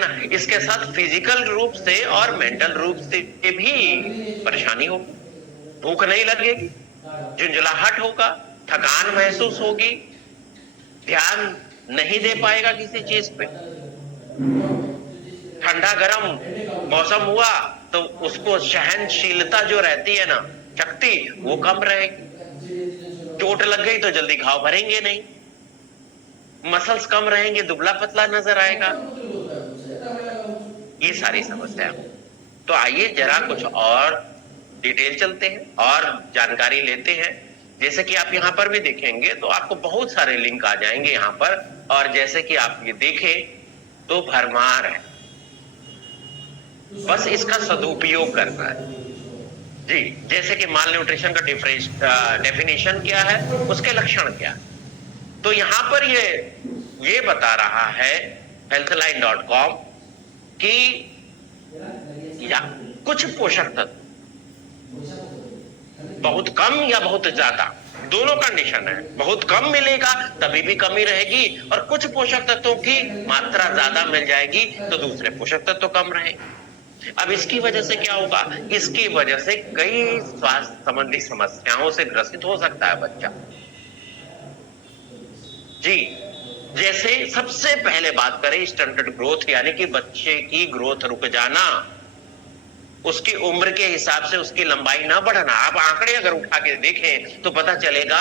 है ना। इसके साथ फिजिकल रूप से और मेंटल रूप से भी परेशानी होगी, भूख नहीं लगेगी, झुंझलाहट होगा, थकान महसूस होगी, ध्यान नहीं दे पाएगा किसी चीज पे। ठंडा गर्म मौसम हुआ तो उसको सहनशीलता जो रहती है ना, शक्ति, वो कम रहेगी। चोट लग गई तो जल्दी घाव भरेंगे नहीं, मसल्स कम रहेंगे, दुबला पतला नजर आएगा, ये सारी समस्या। तो आइए जरा कुछ और डिटेल चलते हैं और जानकारी लेते हैं। जैसे कि आप यहाँ पर भी देखेंगे तो आपको बहुत सारे लिंक आ जाएंगे यहाँ पर, और जैसे कि आप ये देखें तो भरमार है, बस इसका सदुपयोग करना है जी। जैसे कि माल न्यूट्रिशन का डेफिनेशन क्या है, उसके लक्षण क्या है, तो यहाँ पर ये बता रहा है healthline.com कि या कुछ पोषक तत्व बहुत कम या बहुत ज्यादा, दोनों कंडीशन है। बहुत कम मिलेगा तभी भी कमी रहेगी, और कुछ पोषक तत्वों की मात्रा ज्यादा मिल जाएगी तो दूसरे पोषक तत्व कम रहेंगे। अब इसकी वजह से क्या होगा, इसकी वजह से कई स्वास्थ्य संबंधी समस्याओं से ग्रसित हो सकता है बच्चा जी। जैसे सबसे पहले बात करें स्टंटेड ग्रोथ, यानी कि बच्चे की ग्रोथ रुक जाना, उसकी उम्र के हिसाब से उसकी लंबाई ना बढ़ना। आप आंकड़े अगर उठा के देखें तो पता चलेगा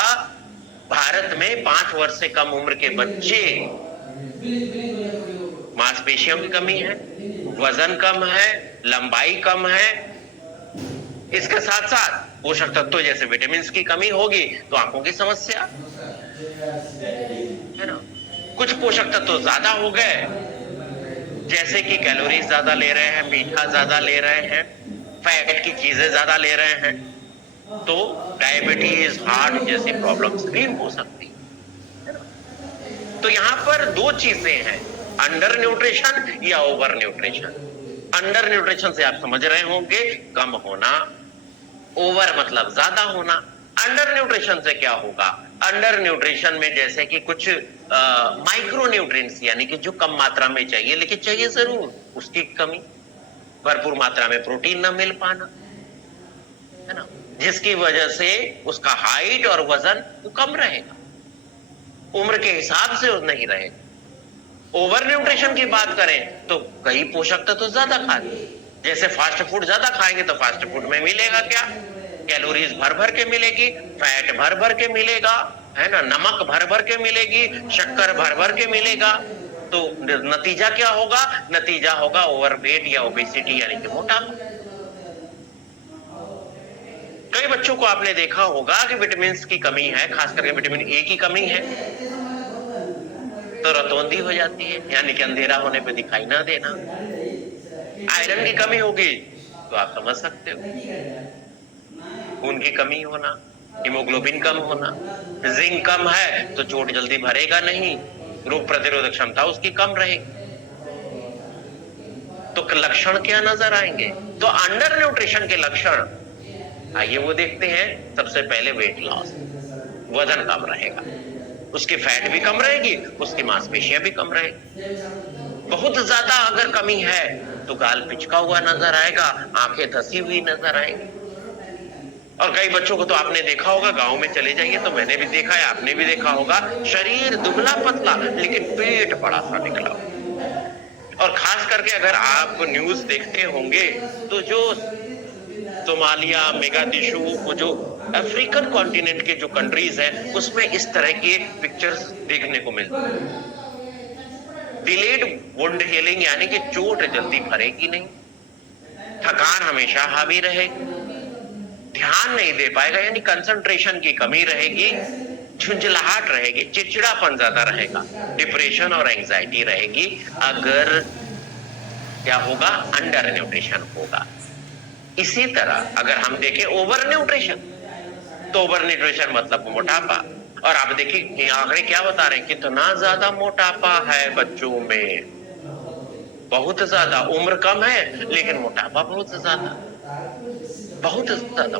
भारत में 5 वर्ष से कम उम्र के बच्चे, मांसपेशियों की कमी है, वजन कम है, लंबाई कम है, इसके साथ साथ पोषक तत्वों जैसे विटामिन की कमी होगी तो आंखों की समस्या है ना। कुछ पोषक तत्व ज्यादा हो गए, जैसे कि कैलोरीज ज्यादा ले रहे हैं, मीठा ज्यादा ले रहे हैं, फैट की चीजें ज्यादा ले रहे हैं, तो डायबिटीज, हार्ट जैसी प्रॉब्लम्स भी हो सकती है ना। तो यहाँ पर दो चीजें हैं, अंडर न्यूट्रिशन या ओवर न्यूट्रिशन। अंडर न्यूट्रिशन से आप समझ रहे होंगे कम होना, ओवर मतलब ज्यादा होना। अंडर न्यूट्रिशन से क्या होगा, अंडर न्यूट्रिशन में जैसे कि कुछ माइक्रो न्यूट्रिएंट्स, यानी कि जो कम मात्रा में चाहिए लेकिन चाहिए जरूर, उसकी कमी, भरपूर मात्रा में प्रोटीन न मिल पाना, है ना, जिसकी वजह से उसका हाइट और वजन वो कम रहेगा, उम्र के हिसाब से वो नहीं रहेगा। ओवर न्यूट्रिशन की बात करें तो कई पोषक तत्व तो ज्यादा खाते, जैसे फास्ट फूड ज्यादा खाएंगे तो फास्ट फूड में मिलेगा क्या, कैलोरीज भर भर के मिलेगी, फैट भर भर के मिलेगा, है ना, नमक भर भर के मिलेगी, शक्कर भर भर के मिलेगा। तो नतीजा क्या होगा, नतीजा होगा ओवरवेट या ओबेसिटी, यानी कि मोटापा। कई बच्चों को आपने देखा होगा कि विटामिन की कमी है, खास करके विटामिन ए की कमी है तो रतौंधी हो जाती है, यानी कि अंधेरा होने पे दिखाई ना देना। आयरन की कमी होगी तो आप समझ सकते हो, खून की कमी होना, हीमोग्लोबिन कम होना, जिंक कम है तो चोट जल्दी भरेगा नहीं, रोग प्रतिरोधक क्षमता उसकी कम रहेगी। तो लक्षण क्या नजर आएंगे, तो अंडर न्यूट्रिशन के लक्षण आइए वो देखते हैं। सबसे पहले वेट लॉस, वजन कम रहेगा, उसकी फैट भी कम रहेगी, उसकी मांसपेशियां भी कम रहेगी। बहुत ज्यादा अगर कमी है तो गाल पिचका हुआ नजर आएगा, आंखें धसी हुई नजर आएंगी। और कई बच्चों को तो आपने देखा होगा, गांव में चले जाइए तो मैंने भी देखा है, आपने भी देखा होगा, शरीर दुबला पतला लेकिन पेट बड़ा सा निकला। और खास करके अगर आप न्यूज देखते होंगे तो जो सोमालिया, मेगादिशु, वो जो अफ्रीकन कॉन्टिनेंट के जो कंट्रीज हैं उसमें इस तरह के पिक्चर्स देखने को मिलते हैं। डिलेड वुंड हीलिंग, यानी कि चोट जल्दी भरेगी नहीं, थकान हमेशा हावी रहेगी, ध्यान नहीं दे पाएगा, यानी कंसंट्रेशन की कमी रहेगी, झुंझलाहट रहेगी, चिड़चिड़ापन ज्यादा रहेगा, डिप्रेशन और एंजाइटी रहेगी अगर क्या होगा, अंडर न्यूट्रिशन होगा। इसी तरह अगर हम देखें ओवर न्यूट्रिशन, तो ओवर न्यूट्रिशन मतलब मोटापा। और आप देखिए आंकड़े क्या बता रहे हैं, कितना ज्यादा मोटापा है बच्चों में, बहुत ज्यादा। उम्र कम है लेकिन मोटापा बहुत ज्यादा, बहुत ज्यादा।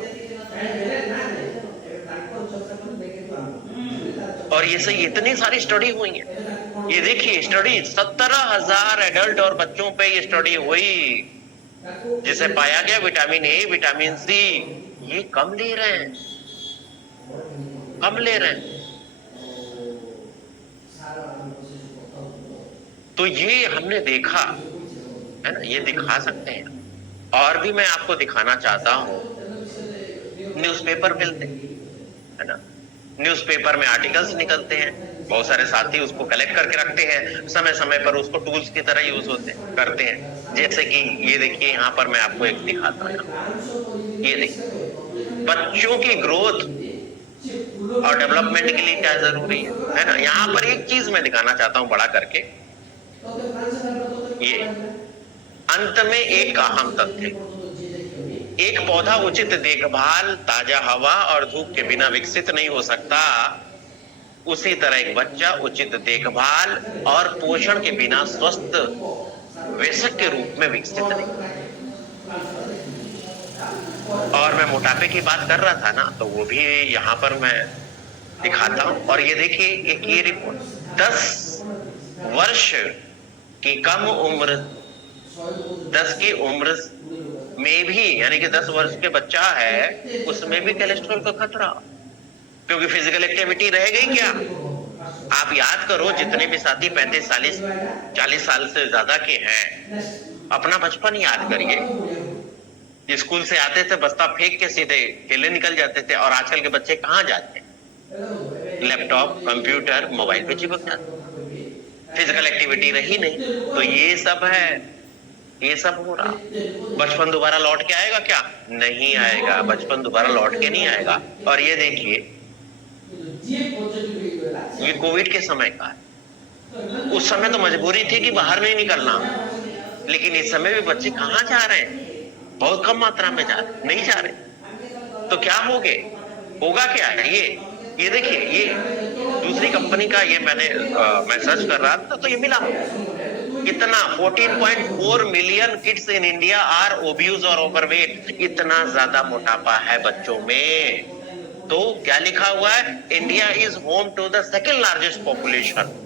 और ये से इतनी सारी स्टडी हुई है, ये देखिए स्टडी 17,000 एडल्ट और बच्चों पे ये स्टडी हुई, जिसे पाया गया विटामिन ए, विटामिन सी ये कम ले रहे हैं, कम ले रहे हैं। तो ये हमने देखा है ना, ये दिखा सकते हैं। और भी मैं आपको दिखाना चाहता हूं, न्यूज़पेपर मिलते है ना, न्यूज़पेपर में आर्टिकल्स निकलते हैं, बहुत सारे साथी उसको कलेक्ट करके रखते हैं, समय समय पर उसको टूल्स की तरह यूज करते हैं। जैसे कि ये देखिए, यहाँ पर मैं आपको एक दिखाता हूँ, ये देखिए बच्चों की ग्रोथ और डेवलपमेंट के लिए क्या जरूरी है ना। यहाँ पर एक चीज मैं दिखाना चाहता हूँ बड़ा करके, ये अंत में एक अहम तथ्य, एक पौधा उचित देखभाल, ताजा हवा और धूप के बिना विकसित नहीं हो सकता, उसी तरह एक बच्चा उचित देखभाल और पोषण के बिना स्वस्थ वयस्क के रूप में विकसित नहीं। और मैं मोटापे की बात कर रहा था ना, तो वो भी यहाँ पर मैं दिखाता हूं। और ये देखिए एक ये रिपोर्ट, 10 वर्ष की कम उम्र, 10 की उम्र में भी, यानी कि 10 वर्ष के बच्चा है उसमें भी कोलेस्ट्रॉल का खतरा, क्योंकि फिजिकल एक्टिविटी रह गई क्या। आप याद करो, जितने भी साथी 35, 40 साल से ज्यादा के हैं, अपना बचपन याद करिए। स्कूल से आते थे, बस्ता फेंक के सीधे खेलने निकल जाते थे, और आजकल के बच्चे कहाँ जाते हैं, लैपटॉप, कंप्यूटर, मोबाइल पे चिपक जाते, फिजिकल एक्टिविटी रही नहीं। तो ये सब है, ये सब हो रहा। बचपन दोबारा लौट के आएगा क्या? नहीं आएगा, बचपन दोबारा लौट के नहीं आएगा। और ये देखिए, ये कोविड के समय का है। उस समय तो मजबूरी थी कि बाहर नहीं निकलना, लेकिन इस समय भी बच्चे कहाँ जा रहे हैं, बहुत कम मात्रा में जा रहे, नहीं जा रहे। तो क्या होगा क्या है ये देखिए, ये दूसरी कंपनी का, ये मैं सर्च कर रहा था तो ये मिला कितना, 14.4 million kids in India are obese or overweight. इतना ज्यादा मोटापा है बच्चों में। तो क्या लिखा हुआ है, India is home to the second largest population.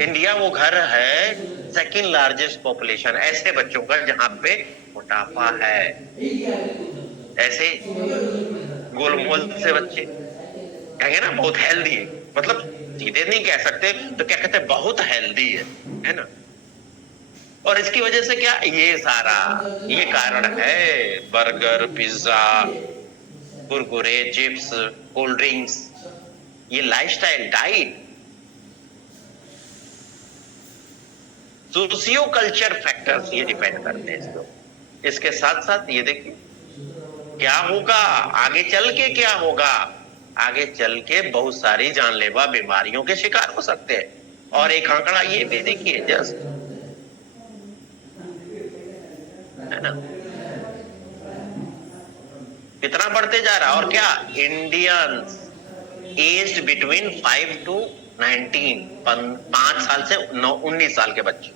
India वो घर है सेकंड लार्जेस्ट पॉपुलेशन ऐसे बच्चों का जहां पे मोटापा है। ऐसे गोलमोल से बच्चे कहेंगे ना बहुत हेल्दी है, मतलब सीधे नहीं कह सकते, तो क्या कहते हैं, बहुत हेल्दी है ना। और इसकी वजह से क्या, ये सारा ये कारण है, burger, pizza, Kurkure, chips, cold drinks, ये lifestyle, diet, socio culture factors ये डिपेंड करते हैं इसको। इसके साथ साथ ये देखिए क्या होगा आगे चल के, क्या होगा आगे चल के, बहुत सारी जानलेवा बीमारियों के शिकार हो सकते हैं। और एक आंकड़ा ये भी देखिए, जस्ट है ना, कितना बढ़ते जा रहा। और क्या, इंडियंस एज्ड बिटवीन 5 to 19, 5 साल से 19 साल के बच्चे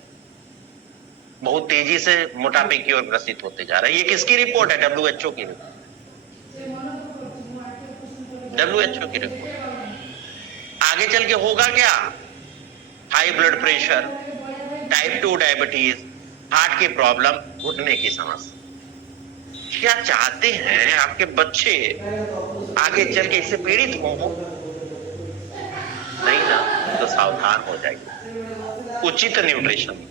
बहुत तेजी से मोटापे की ओर ग्रसित होते जा रहे हैं। ये किसकी रिपोर्ट है? WHO की रिपोर्ट, WHO की रिपोर्ट। आगे चल के होगा क्या, high blood pressure, type 2 diabetes, heart की प्रॉब्लम, घुटने की समस्या। क्या चाहते हैं आपके बच्चे आगे चल के इससे पीड़ित हो? नहीं ना, तो सावधान हो जाइए। उचित न्यूट्रिशन,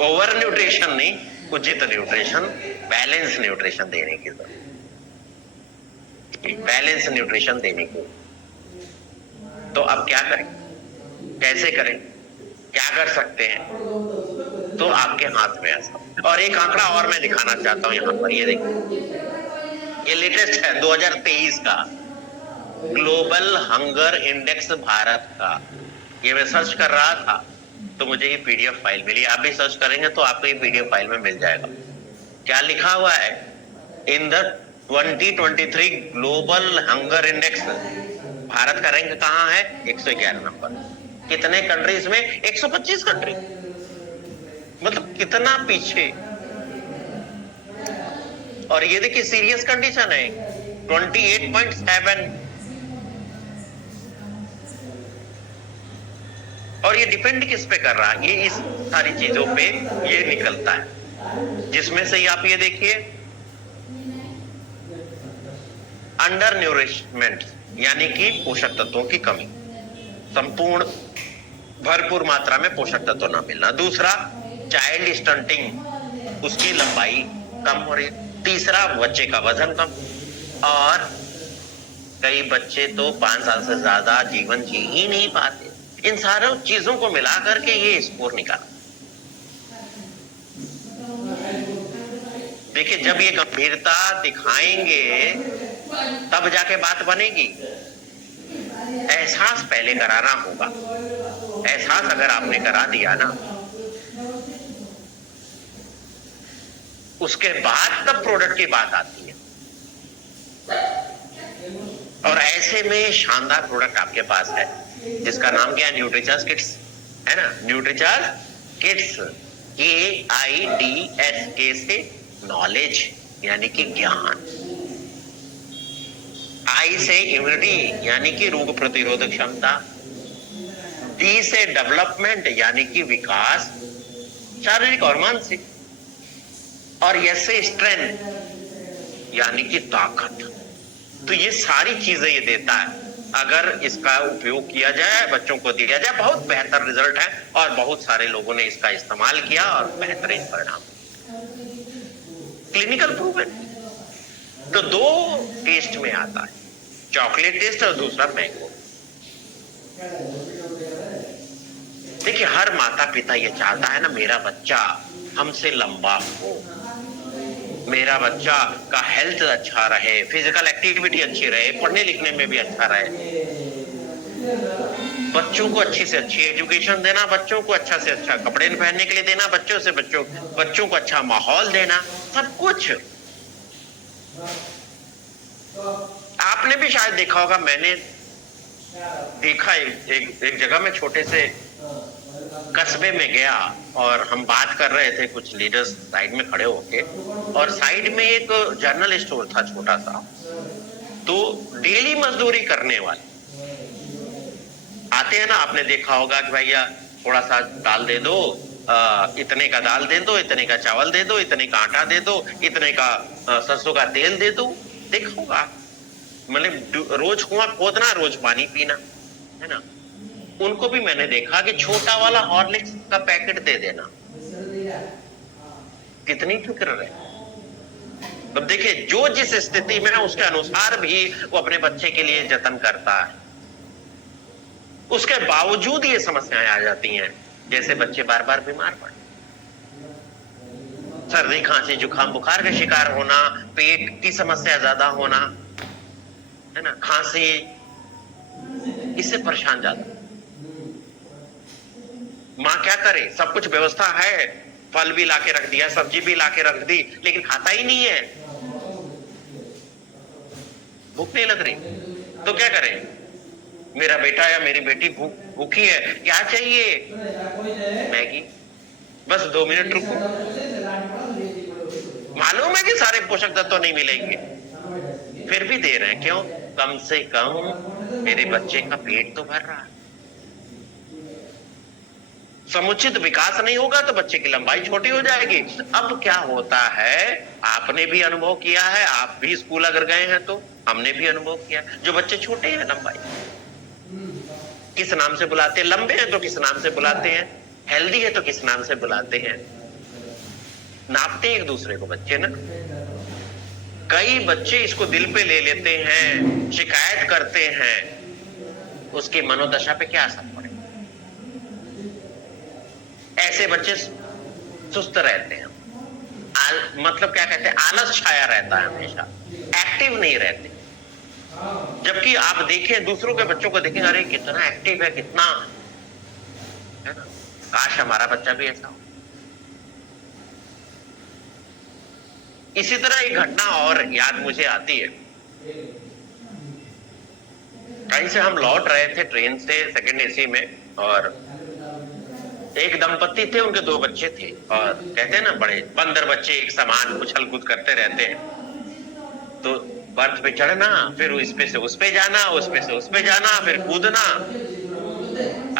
ओवर न्यूट्रिशन नहीं, उचित न्यूट्रिशन, बैलेंस न्यूट्रिशन देने की जरूरत, बैलेंस न्यूट्रिशन देने की। तो अब क्या करें, कैसे करें, क्या कर सकते हैं, तो आपके हाथ में है सब। और एक आंकड़ा और मैं दिखाना चाहता हूं यहां पर, ये देखिए, ये लेटेस्ट है 2023 का ग्लोबल हंगर इंडेक्स भारत का। ये मैं सर्च कर रहा था तो मुझे ये PDF फाइल मिली। आप भी सर्च करेंगे तो आपको ये PDF फाइल में मिल जाएगा। क्या लिखा हुआ है, in the 2023 global hunger index, Bharat का रैंक कहां है, 111 नंबर। कितने कंट्रीज में, 125 कंट्री, मतलब कितना पीछे। और ये देखिए सीरियस कंडीशन है 28.7, और ये डिपेंड किस पे कर रहा है? ये इस सारी चीजों पे ये निकलता है, जिसमें से ही आप ये देखिए अंडर न्यूरिशमेंट यानी कि पोषक तत्वों की कमी, संपूर्ण भरपूर मात्रा में पोषक तत्व ना मिलना। दूसरा चाइल्ड स्टंटिंग, उसकी लंबाई कम हो रही है। तीसरा बच्चे का वजन कम, और कई बच्चे तो 5 साल से ज्यादा जीवन जी ही नहीं पाते। इन सारों चीजों को मिला करके ये स्कोर निकाला। देखिए जब ये गंभीरता दिखाएंगे तब जाके बात बनेगी। एहसास पहले कराना होगा। एहसास अगर आपने करा दिया ना, उसके बाद तब प्रोडक्ट की बात आती है। और ऐसे में शानदार प्रोडक्ट आपके पास है जिसका नाम क्या है? न्यूट्रीचार्ज किड्स, है ना? न्यूट्रीचार्ज किड्स, KIDS से नॉलेज यानी कि ज्ञान, I से इम्यूनिटी यानी कि रोग प्रतिरोधक क्षमता, D से डेवलपमेंट यानी कि विकास शारीरिक और मानसिक, और S से स्ट्रेंथ यानी कि ताकत। तो ये सारी चीजें ये देता है। अगर इसका उपयोग किया जाए, बच्चों को दिया जाए, बहुत बेहतर रिजल्ट है और बहुत सारे लोगों ने इसका इस्तेमाल किया और बेहतरीन परिणाम, क्लिनिकल प्रूफ है। तो 2 टेस्ट में आता है, चॉकलेट टेस्ट और दूसरा मैंगो। देखिए हर माता पिता ये चाहता है ना, मेरा बच्चा हमसे लंबा हो, मेरा बच्चा का हेल्थ अच्छा रहे, फिजिकल एक्टिविटी अच्छी रहे, पढ़ने लिखने में भी अच्छा रहे, बच्चों को अच्छी से अच्छी एजुकेशन देना, बच्चों को अच्छा से अच्छा कपड़े पहनने के लिए देना, बच्चों को अच्छा माहौल देना, सब कुछ। आपने भी शायद देखा होगा, मैंने देखा एक जगह में छोटे से कस्बे में गया और हम बात कर रहे थे, कुछ लीडर्स साइड में खड़े होके, और साइड में एक जनरल स्टोर था छोटा सा। तो डेली मजदूरी करने वाले आते हैं ना, आपने देखा होगा कि भैया थोड़ा सा दाल दे दो, इतने का दाल दे दो, इतने का चावल दे दो, इतने का आटा दे दो, इतने का सरसों का तेल दे दो। देखा होगा, मतलब रोज कुआं खोदना, रोज पानी पीना, है ना? उनको भी मैंने देखा कि छोटा वाला हॉर्लिक्स का पैकेट दे देना, कितनी फिक्र है। अब देखिए जो जिस स्थिति में है उसके अनुसार भी वो अपने बच्चे के लिए जतन करता है। उसके बावजूद ये समस्याएं आ जाती हैं, जैसे बच्चे बार बार बीमार पड़े, सर्दी खांसी जुकाम बुखार का शिकार होना, पेट की समस्या ज्यादा होना, है ना, खांसी, इससे परेशान ज्यादा। माँ क्या करे? सब कुछ व्यवस्था है, फल भी लाके रख दिया, सब्जी भी लाके रख दी, लेकिन खाता ही नहीं है, भूख नहीं लग रही। तो क्या करें? मेरा बेटा या मेरी बेटी भूखी है, क्या चाहिए? मैगी। बस 2 मिनट रुको, मालूम है कि सारे पोषक तत्व नहीं मिलेंगे, फिर भी दे रहे हैं। क्यों? कम से कम मेरे बच्चे का पेट तो भर रहा है। समुचित विकास नहीं होगा तो बच्चे की लंबाई छोटी हो जाएगी। अब क्या होता है, आपने भी अनुभव किया है, आप भी स्कूल अगर गए हैं तो हमने भी अनुभव किया, जो बच्चे छोटे हैं लंबाई किस नाम से बुलाते हैं? लंबे हैं तो किस नाम से बुलाते हैं? हेल्दी है तो किस नाम से बुलाते हैं? नापते एक दूसरे को बच्चे ना। कई बच्चे इसको दिल पे ले लेते हैं, शिकायत करते हैं, उसकी मनोदशा पे क्या असर पड़े? ऐसे बच्चे सुस्त रहते हैं, मतलब क्या कहते हैं, आलस छाया रहता है, हमेशा एक्टिव नहीं रहते। जबकि आप देखें दूसरों के बच्चों को देखें, अरे कितना एक्टिव है, कितना, है ना, काश हमारा बच्चा भी ऐसा हो। इसी तरह एक घटना और याद मुझे आती है। कहीं से हम लौट रहे थे ट्रेन से, सेकंड एसी में, और एक दंपत्ति थे, उनके 2 बच्चे थे, और कहते हैं ना बड़े बंदर बच्चे एक समान उछल कूद करते रहते हैं। तो बर्थ पे चढ़ना, फिर इस पे से उस पे जाना, उस पे से उस पे जाना, फिर कूदना।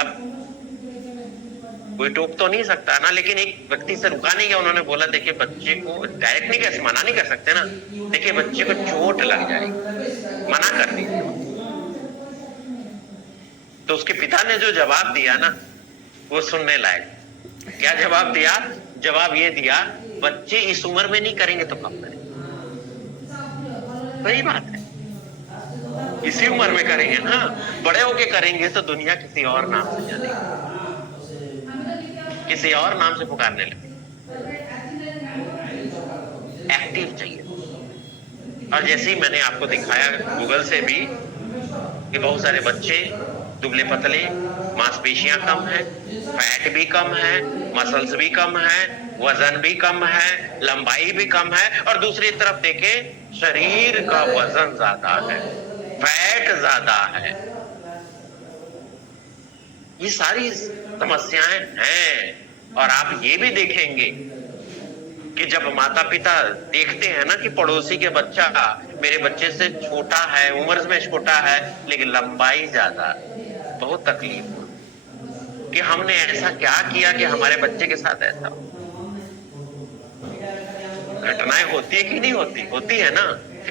अब कोई टोक तो नहीं सकता ना, लेकिन एक व्यक्ति से रुका नहीं गया। उन्होंने बोला देखिए बच्चे को डायरेक्ट नहीं, कैसे मना नहीं कर सकते ना, देखिए बच्चे को चोट लग जाएगी, मना कर दीजिए। तो उसके पिता ने जो जवाब दिया ना, वो सुनने लायक। क्या जवाब दिया? जवाब ये दिया, बच्चे इस उम्र में नहीं करेंगे तो कब करेंगे? सही बात है, इसी उम्र में करेंगे ना, बड़े होके करेंगे तो दुनिया किसी और नाम से जानेगी, किसी और नाम से पुकारने लगे। एक्टिव चाहिए। और जैसे ही मैंने आपको दिखाया गूगल से भी कि बहुत सारे बच्चे दुबले पतले, मांसपेशियां कम है, फैट भी कम है, मसल्स भी कम है, वजन भी कम है, लंबाई भी कम है, और दूसरी तरफ देखें शरीर का वजन ज्यादा है, फैट ज्यादा है। ये सारी समस्याएं हैं। और आप ये भी देखेंगे कि जब माता पिता देखते हैं ना कि पड़ोसी के बच्चा मेरे बच्चे से छोटा है, उम्र में छोटा है, लेकिन लंबाई ज्यादा, बहुत तकलीफ हुआ कि हमने ऐसा क्या किया कि हमारे बच्चे के साथ ऐसा। घटनाएं होती है कि नहीं होती? होती है ना।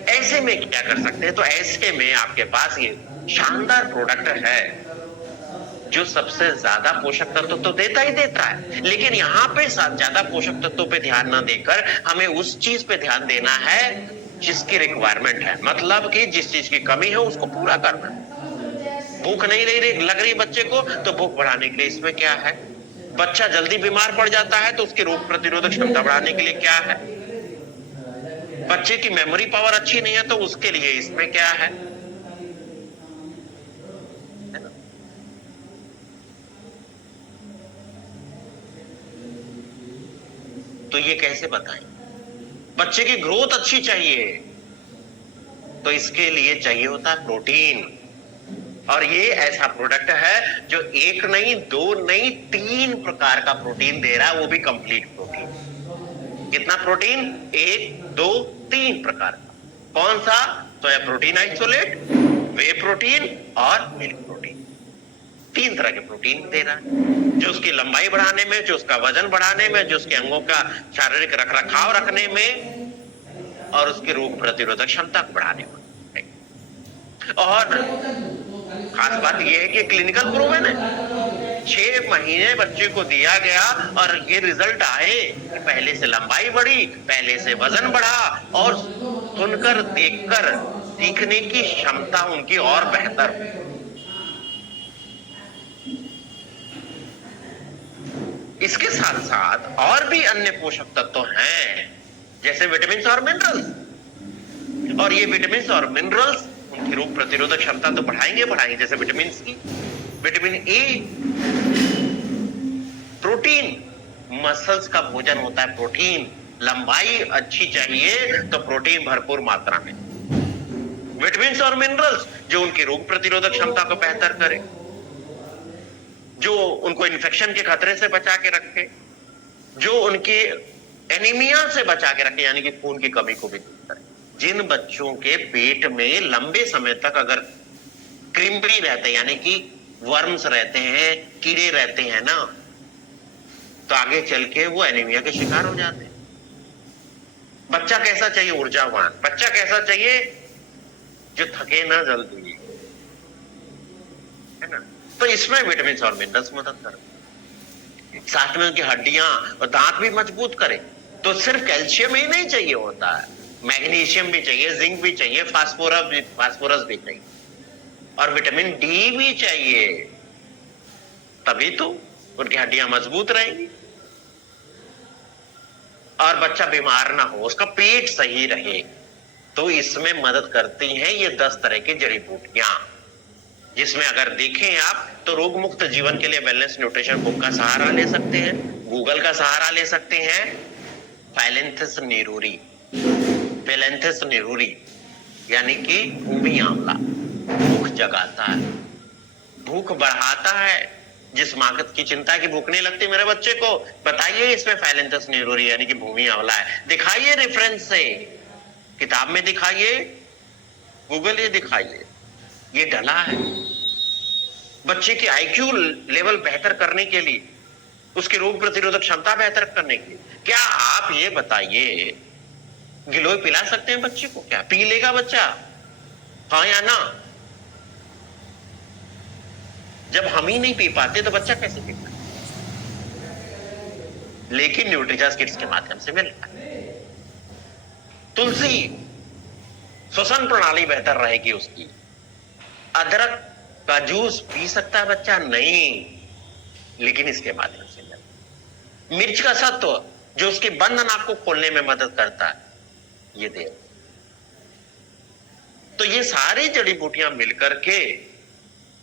ऐसे में क्या कर सकते हैं? तो ऐसे में आपके पास ये शानदार प्रोडक्ट है जो सबसे ज्यादा पोषक तत्व तो देता ही देता है, लेकिन यहाँ पे ज्यादा पोषक तत्वों पे ध्यान ना देकर हमें उस चीज पे ध्यान देना है जिसकी रिक्वायरमेंट है। मतलब कि जिस चीज की कमी है उसको पूरा करना है। भूख नहीं लग रही बच्चे को, तो भूख बढ़ाने के लिए इसमें क्या है? बच्चा जल्दी बीमार पड़ जाता है तो उसकी रोग प्रतिरोधक क्षमता बढ़ाने के लिए क्या है? बच्चे की मेमोरी पावर अच्छी नहीं है तो उसके लिए इसमें क्या है? तो ये कैसे बताएं? बच्चे की ग्रोथ अच्छी चाहिए तो इसके लिए चाहिए होता है प्रोटीन। और ये ऐसा प्रोडक्ट है जो एक नहीं, दो नहीं, 3 प्रकार का प्रोटीन दे रहा है, वो भी कंप्लीट प्रोटीन। कितना प्रोटीन? 1, 2, 3 प्रकार का। कौन सा? सोया प्रोटीन आइसोलेट, वे प्रोटीन और मिल्क प्रोटीन। 3 तरह के प्रोटीन दे रहा है, जो उसकी लंबाई बढ़ाने में, जो उसका वजन बढ़ाने में, जो उसके अंगों का शारीरिक रखरखाव रखने में, और उसकी रोग प्रतिरोधक क्षमता को बढ़ाने में। और खास बात यह है कि क्लिनिकल प्रूवन है। 6 महीने बच्चे को दिया गया और ये रिजल्ट आए कि पहले से लंबाई बढ़ी, पहले से वजन बढ़ा, और सुनकर देखकर सीखने की क्षमता उनकी और बेहतर। इसके साथ साथ और भी अन्य पोषक तत्व हैं, जैसे विटामिन और मिनरल्स। और ये विटामिन और मिनरल्स उनकी रोग प्रतिरोधक क्षमता तो बढ़ाएंगे। जैसे vitamin C, vitamin A, protein, muscles का भोजन होता है प्रोटीन। लंबाई अच्छी चाहिए तो प्रोटीन भरपूर मात्रा में। विटामिन और मिनरल्स जो उनकी रोग प्रतिरोधक क्षमता को बेहतर करे, जो उनको इन्फेक्शन के खतरे से बचा के रखे, जो उनके एनीमिया से बचा के रखे, यानी कि खून की कमी को भी दूर करे। जिन बच्चों के पेट में लंबे समय तक अगर कृमि रहते हैं, यानी कि वर्म्स रहते हैं, कीड़े रहते हैं ना, तो आगे चल के वो एनीमिया के शिकार हो जाते हैं। बच्चा कैसा चाहिए? ऊर्जावान। बच्चा कैसा चाहिए? जो थके ना जल्दी, है ना। तो इसमें विटामिन और मिनरल्स मदद करते, साथ में उनकी हड्डियां और दांत भी मजबूत करें। तो सिर्फ कैल्शियम ही नहीं चाहिए होता है, मैग्नीशियम भी चाहिए, जिंक भी चाहिए, फास्फोरस भी चाहिए, और विटामिन डी भी चाहिए। तभी तो उनकी हड्डियां मजबूत रहेंगी और बच्चा बीमार ना हो, उसका पेट सही रहे। तो इसमें मदद करती हैं ये 10 तरह की जड़ी बूटियां, जिसमें अगर देखें आप तो रोग मुक्त जीवन के लिए वेलनेस न्यूट्रिशन बुक का सहारा ले सकते हैं, गूगल का सहारा ले सकते हैं। फाइलेंथस नेरूरी यानी कि भूमि आंवला भूख जगाता है, भूख बढ़ाता है। जिस माँ की चिंता की भूख नहीं लगती मेरे बच्चे को, बताइए इसमें फाइलेंथस नेरूरी यानी कि भूमि आंवला है। दिखाइए रेफरेंस से, किताब में दिखाइए, गूगल ये दिखाइए, ये डला है। बच्चे की आईक्यू लेवल बेहतर करने के लिए उसकी रोग प्रतिरोधक क्षमता बेहतर करने के लिए। क्या आप ये बताइए, गिलोय पिला सकते हैं बच्चे को? क्या पी लेगा बच्चा? हाँ या ना? जब हम ही नहीं पी पाते तो बच्चा कैसे पी पाए? लेकिन न्यूट्रीचार्ज किड्स के माध्यम से मिलता है। तुलसी, श्वसन प्रणाली बेहतर रहेगी उसकी। अदरक का जूस पी सकता है बच्चा? नहीं, लेकिन इसके माध्यम से मिलता है। मिर्च का सत्व जो उसके बंद नाक को खोलने में मदद करता है, ये दे। तो ये सारी जड़ी बूटियां मिलकर के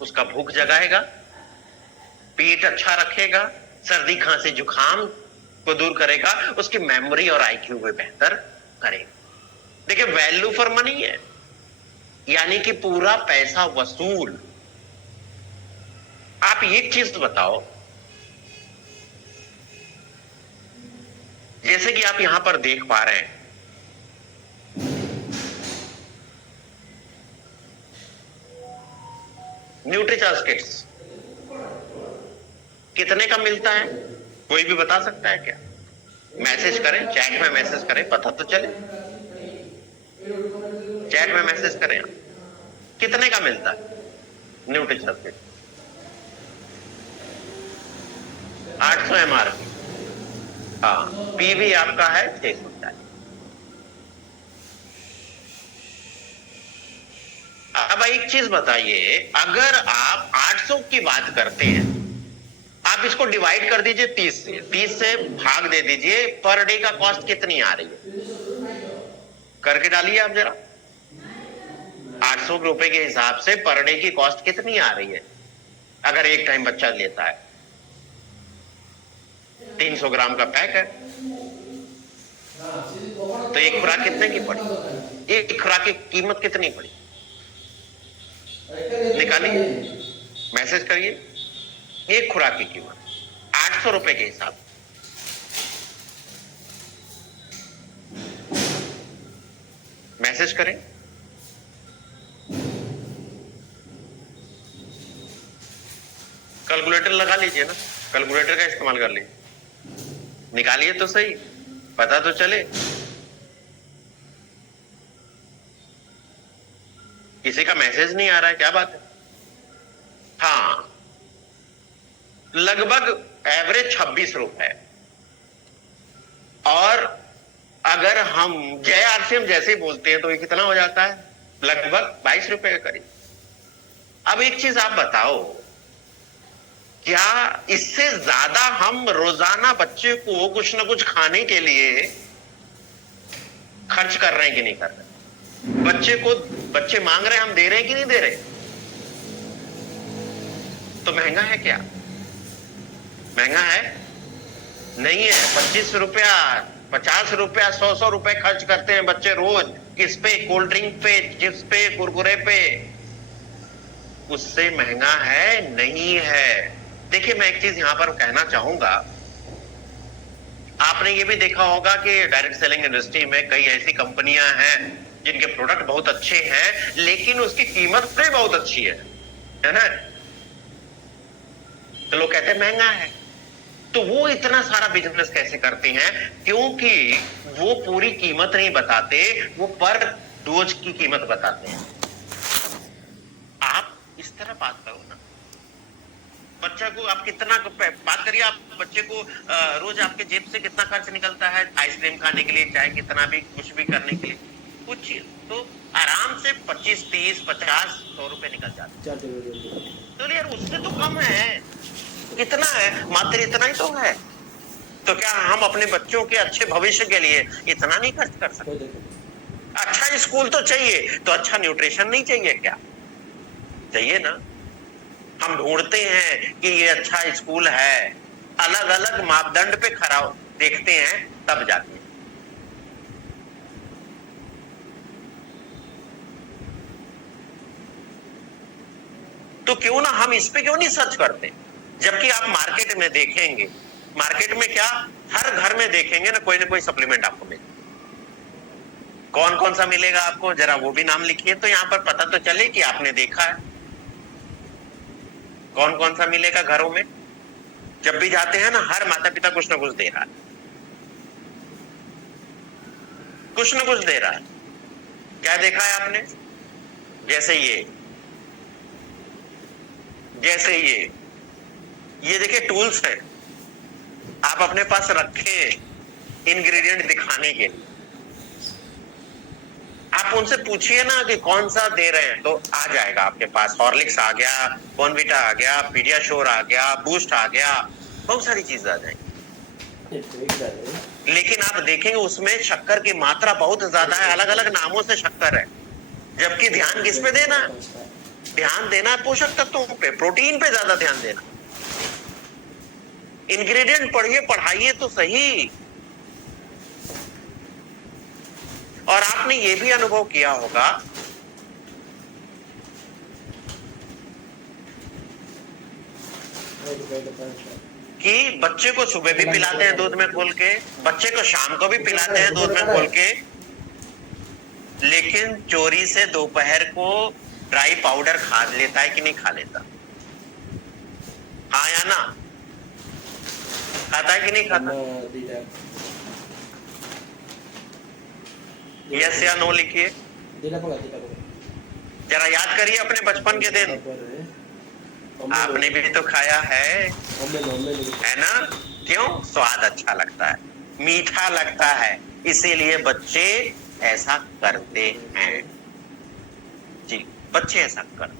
उसका भूख जगाएगा, पेट अच्छा रखेगा, सर्दी खांसी जुकाम को दूर करेगा, उसकी मेमोरी और आईक्यू में बेहतर करेगा। देखिए, वैल्यू फॉर मनी है, यानी कि पूरा पैसा वसूल। आप एक चीज बताओ, जैसे कि आप यहां पर देख पा रहे हैं, न्यूट्रीचार्ज किट्स कितने का मिलता है? कोई भी बता सकता है क्या? मैसेज करें, चैट में मैसेज करें, पता तो चले। चैट में मैसेज करें, कितने का मिलता है न्यूट्रीचार्ज किट? 800 MRP। हाँ, पीवी आपका है 640। अब एक चीज बताइए, अगर आप 800 की बात करते हैं, आप इसको डिवाइड कर दीजिए 30 से भाग दे दीजिए, पर डे का कॉस्ट कितनी आ रही है? करके डालिए आप जरा, 800 रुपए के हिसाब से पर डे की कॉस्ट कितनी आ रही है अगर एक टाइम बच्चा लेता है? 300 ग्राम का पैक है, तो एक खुराक कितने की पड़ी? एक खुराक की कीमत कितनी पड़ी? निकालिए, मैसेज करिए, एक खुराक की कीमत 800 रुपए के हिसाब। मैसेज करें, कैलकुलेटर लगा लीजिए ना, कैलकुलेटर का इस्तेमाल कर लीजिए, निकालिए तो सही, पता तो चले। किसी का मैसेज नहीं आ रहा है, क्या बात है? हाँ, लगभग एवरेज 26 रुपए। और अगर हम जय आरसीएम जैसे बोलते हैं तो ये कितना हो जाता है? लगभग 22 रुपए के करीब। अब एक चीज आप बताओ, क्या इससे ज्यादा हम रोजाना बच्चे को कुछ ना कुछ खाने के लिए खर्च कर रहे हैं कि नहीं कर रहे? बच्चे मांग रहे हैं, हम दे रहे हैं कि नहीं दे रहे? तो महंगा है क्या? महंगा है नहीं है। 25 रुपया, 50 रुपया, 100 रुपए खर्च करते हैं बच्चे रोज, किस पे? कोल्ड ड्रिंक पे, चिप्स पे, कुरकुरे पे। उससे महंगा है? नहीं है। देखिए, मैं एक चीज यहां पर कहना चाहूंगा, आपने ये भी देखा होगा कि डायरेक्ट सेलिंग इंडस्ट्री में कई ऐसी कंपनियां हैं जिनके प्रोडक्ट बहुत अच्छे हैं, लेकिन उसकी कीमत भी बहुत अच्छी है ना? तो लोग कहते हैं महंगा है। तो वो इतना सारा बिजनेस कैसे करते हैं? क्योंकि वो पूरी कीमत नहीं बताते, वो पर डोज की कीमत बताते हैं। आप इस तरह बात करो ना, बच्चा को आप कितना बात करिए, आप बच्चे को रोज आपके जेब से कितना खर्च निकलता है आइसक्रीम खाने के लिए, चाहे कितना भी कुछ भी करने के लिए, कुछ तो आराम से 25, 30, 50, 100 रुपए निकल जाते हैं। तो यार उससे तो कम है, कितना है? मात्र इतना ही तो है। तो क्या हम अपने बच्चों के अच्छे भविष्य के लिए इतना नहीं खर्च कर सकते? अच्छा स्कूल तो चाहिए, तो अच्छा न्यूट्रिशन नहीं चाहिए क्या? चाहिए ना। हम ढूंढते हैं कि ये अच्छा स्कूल है, अलग अलग मापदंड पे खरा देखते हैं, तब जाते हैं। तो क्यों ना हम इस पे क्यों नहीं सर्च करते? जबकि आप मार्केट में देखेंगे, मार्केट में क्या, हर घर में देखेंगे ना कोई सप्लीमेंट आपको मिलेगा। कौन कौन सा मिलेगा आपको, जरा वो भी नाम लिखिए, तो यहां पर पता तो चले कि आपने देखा है। कौन कौन सा मिलेगा घरों में? जब भी जाते हैं ना, हर माता पिता कुछ ना कुछ दे रहा है, कुछ ना कुछ दे रहा है। क्या देखा है आपने? जैसे ये देखिए टूल्स है, आप अपने पास रखे इंग्रेडिएंट दिखाने के लिए। आप उनसे पूछिए ना कि कौन सा दे रहे हैं, तो आ जाएगा आपके पास। हॉर्लिक्स आ गया, बॉर्नविटा आ गया, पीडियाश्योर आ गया, बूस्ट आ गया, बहुत सारी चीज आ जाएगी। लेकिन आप देखेंगे उसमें शक्कर की मात्रा बहुत ज्यादा है, अलग अलग नामों से शक्कर है। जबकि ध्यान किस पे देना? ध्यान देना पोषक तत्वों पे, प्रोटीन पे ज्यादा ध्यान देना। इंग्रेडिएंट पढ़िए, पढ़ाइए तो सही। और आपने ये भी अनुभव किया होगा कि बच्चे को सुबह भी पिलाते हैं दूध में घोल के, बच्चे को शाम को भी पिलाते हैं दूध में घोल के, लेकिन चोरी से दोपहर को ड्राई पाउडर खा लेता है कि नहीं खा लेता? हाँ या ना? खाता है कि नहीं खाता? यस या नो लिखिए। जरा याद करिए अपने बचपन के दिन, आपने भी तो खाया है ना? क्यों? स्वाद अच्छा लगता है, मीठा लगता है, इसीलिए बच्चे ऐसा करते हैं। जी, बच्चे ऐसा करते।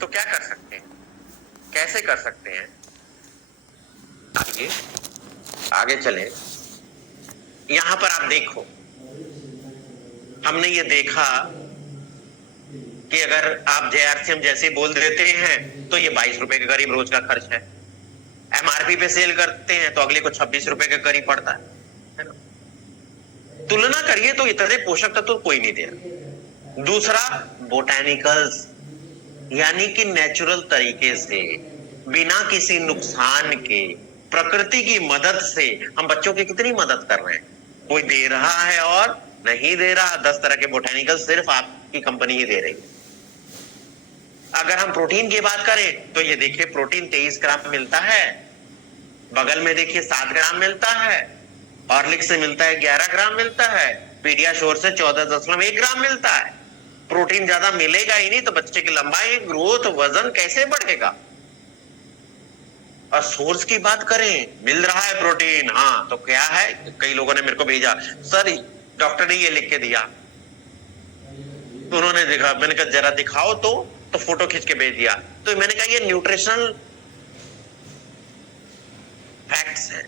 तो क्या कर सकते हैं, कैसे कर सकते हैं? आगे चले। यहां पर आप देखो, हमने ये देखा कि अगर आप जेआरसीएम जैसे बोल देते हैं तो ये 22 रुपए के करीब रोज का खर्च है। एमआरपी पे सेल करते हैं तो अगले को 26 रुपए के करीब पड़ता है ना? तुलना करिए तो इतने पोषक तत्व तो कोई नहीं दे रहा। दूसरा, बोटैनिकल्स, यानी कि नेचुरल तरीके से, बिना किसी नुकसान के, प्रकृति की मदद से हम बच्चों की कितनी मदद कर रहे हैं। कोई दे रहा है और नहीं दे रहा। 10 तरह के बोटैनिकल सिर्फ आपकी कंपनी ही दे रही है। अगर हम प्रोटीन की बात करें तो ये देखिए, प्रोटीन 23 ग्राम मिलता है, बगल में देखिए 7 ग्राम मिलता है, हॉर्लिक्स से मिलता है 11 ग्राम मिलता है, पीडियाश्योर से 14.1 ग्राम मिलता है। प्रोटीन ज्यादा मिलेगा ही नहीं तो बच्चे की लंबाई, ग्रोथ, वजन कैसे बढ़ेगा? और सोर्स की बात करें, मिल रहा है प्रोटीन, हाँ, तो क्या है? कई लोगों ने मेरे को भेजा, सर डॉक्टर ने ये लिख के दिया। तो उन्होंने देखा, मैंने कहा जरा दिखाओ तो फोटो खींच के भेज दिया। तो मैंने कहा ये न्यूट्रिशनल फैक्ट्स है,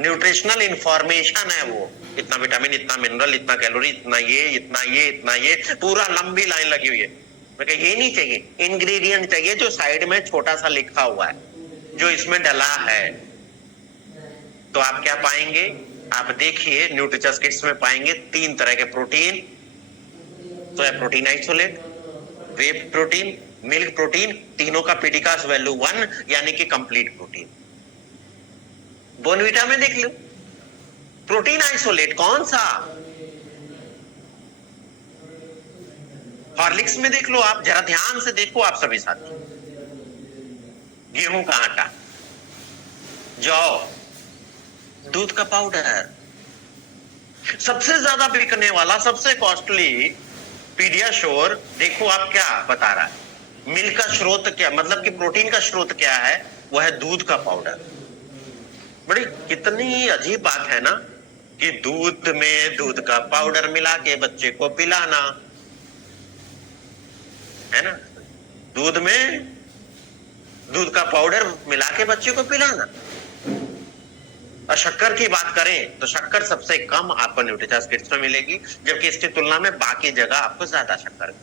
न्यूट्रिशनल इंफॉर्मेशन है। वो इतना विटामिन, इतना मिनरल, इतना कैलोरी, इतना ये, इतना ये, इतना ये, पूरा लंबी लाइन लगी हुई है। मैं कहा ये नहीं चाहिए, इंग्रेडिएंट चाहिए जो साइड में छोटा सा लिखा हुआ है, जो इसमें डला है। तो आप क्या पाएंगे? आप देखिए, न्यूट्रिचर्स किट्स में पाएंगे 3 तरह के प्रोटीन। तो है प्रोटीन आइसोलेट, वे प्रोटीन, मिल्क प्रोटीन, तीनों का पीडिकास वैल्यू 1, यानी कि कंप्लीट प्रोटीन। बोर्नविटा में देख लो प्रोटीन आइसोलेट कौन सा, हॉर्लिक्स में देख लो, आप जरा ध्यान से देखो आप सभी साथी, गेहूं का आटा, जौ, दूध का पाउडर, सबसे ज्यादा बिकने वाला, सबसे कॉस्टली पीडियाश्योर। देखो आप क्या बता रहा है, मिल्क का स्रोत क्या, मतलब कि प्रोटीन का स्रोत क्या है? वह है दूध का पाउडर। बड़ी कितनी अजीब बात है ना कि दूध में दूध का पाउडर मिला के बच्चे को पिलाना, है ना? दूध में दूध का पाउडर मिला के बच्चे को पिलाना। और शक्कर की बात करें तो शक्कर सबसे कम आपको न्यूट्रिचार्ज किट्स में मिलेगी, जबकि इसकी तुलना में बाकी जगह आपको ज्यादा शक्कर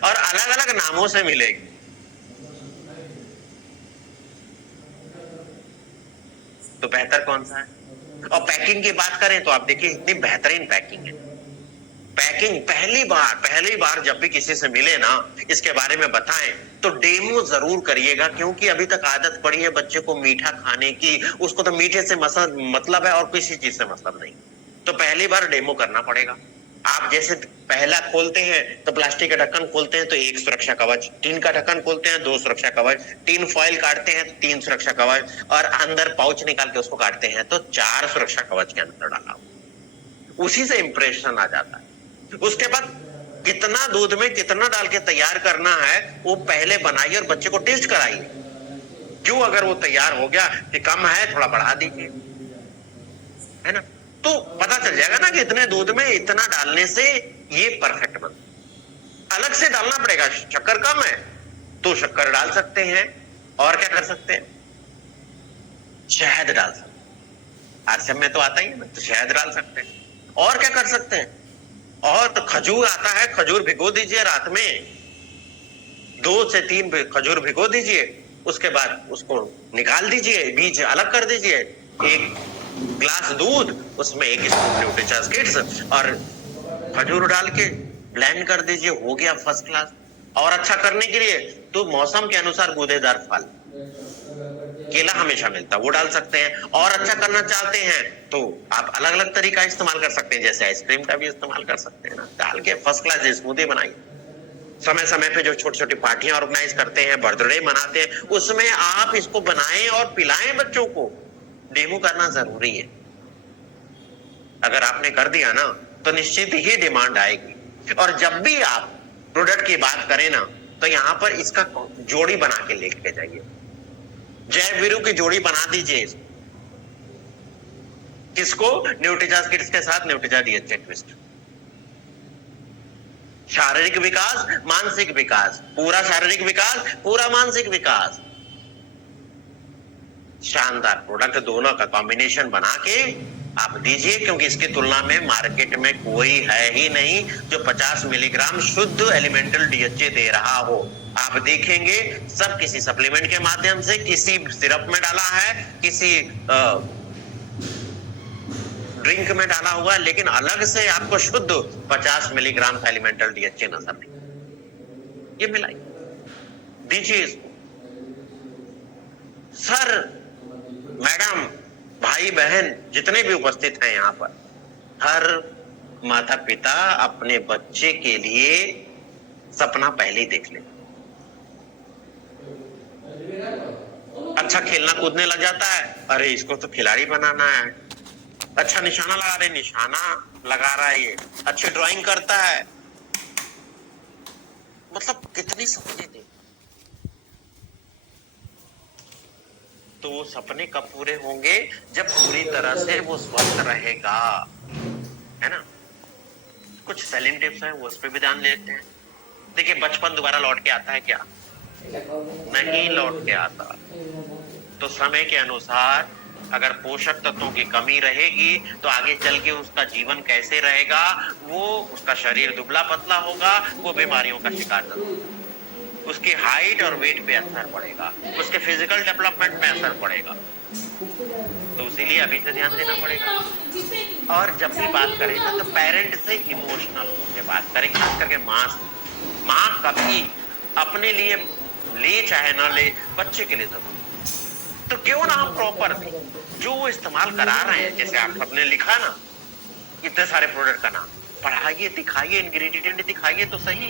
और अलग अलग नामों से मिलेगी। तो बेहतर कौन सा है? और पैकिंग की बात करें तो आप देखिए इतनी बेहतरीन पैकिंग है। पैकिंग पहली बार जब भी किसी से मिले ना, इसके बारे में बताएं तो डेमो जरूर करिएगा, क्योंकि अभी तक आदत पड़ी है बच्चे को मीठा खाने की, उसको तो मीठे से मतलब है और किसी चीज से मतलब नहीं। तो पहली बार डेमो करना पड़ेगा। आप जैसे पहला खोलते हैं तो प्लास्टिक का ढक्कन खोलते हैं तो एक सुरक्षा कवच, टीन का ढक्कन खोलते हैं 2 सुरक्षा कवच, टीन फॉइल काटते हैं तो 3 सुरक्षा कवच, और अंदर पाउच निकाल के उसको काटते हैं तो 4 सुरक्षा कवच के अंदर डाला हुआ। उसी से इंप्रेशन आ जाता है। उसके बाद कितना दूध में कितना डाल के तैयार करना है वो पहले बनाइए और बच्चे को टेस्ट कराइए। क्यों, अगर वो तैयार हो गया कि कम है थोड़ा बढ़ा दीजिए, है ना, तो पता चल जाएगा ना कि इतने दूध में इतना डालने से ये परफेक्ट बन। अलग से डालना पड़ेगा, शक्कर कम है तो शक्कर डाल सकते हैं, और क्या कर सकते हैं, शहद डाल सकते हैं। आरसीएम में तो आता ही है ना, तो शहद डाल सकते हैं। और क्या कर सकते हैं, और तो खजूर आता है, खजूर भिगो दीजिए रात में, 2 से 3 खजूर भिगो दीजिए, उसके बाद उसको निकाल दीजिए, बीज अलग कर दीजिए, 1 ग्लास दूध उसमें 1 स्पून न्यूट्रीचार्ज किड्स और खजूर डाल के ब्लेंड कर दीजिए, हो गया फर्स्ट क्लास। और अच्छा करने के लिए तो मौसम के अनुसार गूदेदार फल, केला हमेशा मिलता है, वो डाल सकते हैं। और अच्छा करना चाहते हैं तो आप अलग अलग तरीका इस्तेमाल कर सकते हैं, जैसे आइसक्रीम का भी इस्तेमाल कर सकते हैं ना, डाल के फर्स्ट क्लास स्मूदी बनाइए। समय समय पे जो छोटी छोटी पार्टियां ऑर्गेनाइज करते हैं, बर्थडे मनाते हैं, उसमें आप इसको बनाएं और पिलाएं बच्चों को। डेमो करना जरूरी है। अगर आपने कर दिया ना तो निश्चित ही डिमांड आएगी। और जब भी आप प्रोडक्ट की बात करें ना तो यहां पर इसका जोड़ी बना के लेके जाइए। जय वीरू की जोड़ी बना दीजिए इसको। किसको, न्यूट्रीचार्ज किड्स के साथ न्यूट्रीचार्ज डीएचए ट्विस्ट। शारीरिक विकास, मानसिक विकास, पूरा शारीरिक विकास, पूरा मानसिक विकास। शानदार प्रोडक्ट, दोनों का कॉम्बिनेशन बना के आप दीजिए, क्योंकि इसकी तुलना में मार्केट में कोई है ही नहीं जो 50 मिलीग्राम शुद्ध एलिमेंटल डीएचए दे रहा हो। आप देखेंगे सब किसी सप्लीमेंट के माध्यम से, किसी सिरप में डाला है, किसी ड्रिंक में डाला हुआ, लेकिन अलग से आपको शुद्ध 50 मिलीग्राम का एलिमेंटल डीएचए नजर नहीं। ये मिलाई दीजिए इसको। सर, मैडम, भाई बहन जितने भी उपस्थित हैं यहाँ पर, हर माता पिता अपने बच्चे के लिए सपना पहले ही देख ले। अच्छा खेलना कूदने लग जाता है, अरे इसको तो खिलाड़ी बनाना है। अच्छा निशाना लगा रहे, निशाना लगा रहा है ये। अच्छी ड्राइंग करता है, मतलब कितनी सपने थे। तो वो सपने कब पूरे होंगे, जब पूरी तरह से वो स्वस्थ रहेगा, है ना। कुछ सेलिंग टिप्स हैं, वो उस पर भी ध्यान देते हैं। देखिए, बचपन दोबारा लौट के आता है क्या? नहीं लौट के आता। तो समय के अनुसार अगर पोषक तत्वों की कमी रहेगी तो आगे चल के उसका जीवन कैसे रहेगा, वो उसका शरीर दुबला पतला होगा, वो बीमारियों का शिकार होगा, उसकी हाइट और वेट पे असर पड़ेगा, उसके फिजिकल डेवलपमेंट में असर पड़ेगा। तो इसीलिए अभी से ध्यान देना पड़ेगा। और जब भी बात करें ना तो पेरेंट से इमोशनल होकर बात करें, खास करके माँ से। माँ कभी अपने लिए ले चाहे ना ले, बच्चे के लिए जरूर। तो क्यों ना हम प्रॉपर जो वो इस्तेमाल करा रहे हैं, जैसे आप सबने लिखा ना इतने सारे प्रोडक्ट का नाम, पढ़ाइए, दिखाइए, इंग्रेडिएंट दिखाइए तो सही,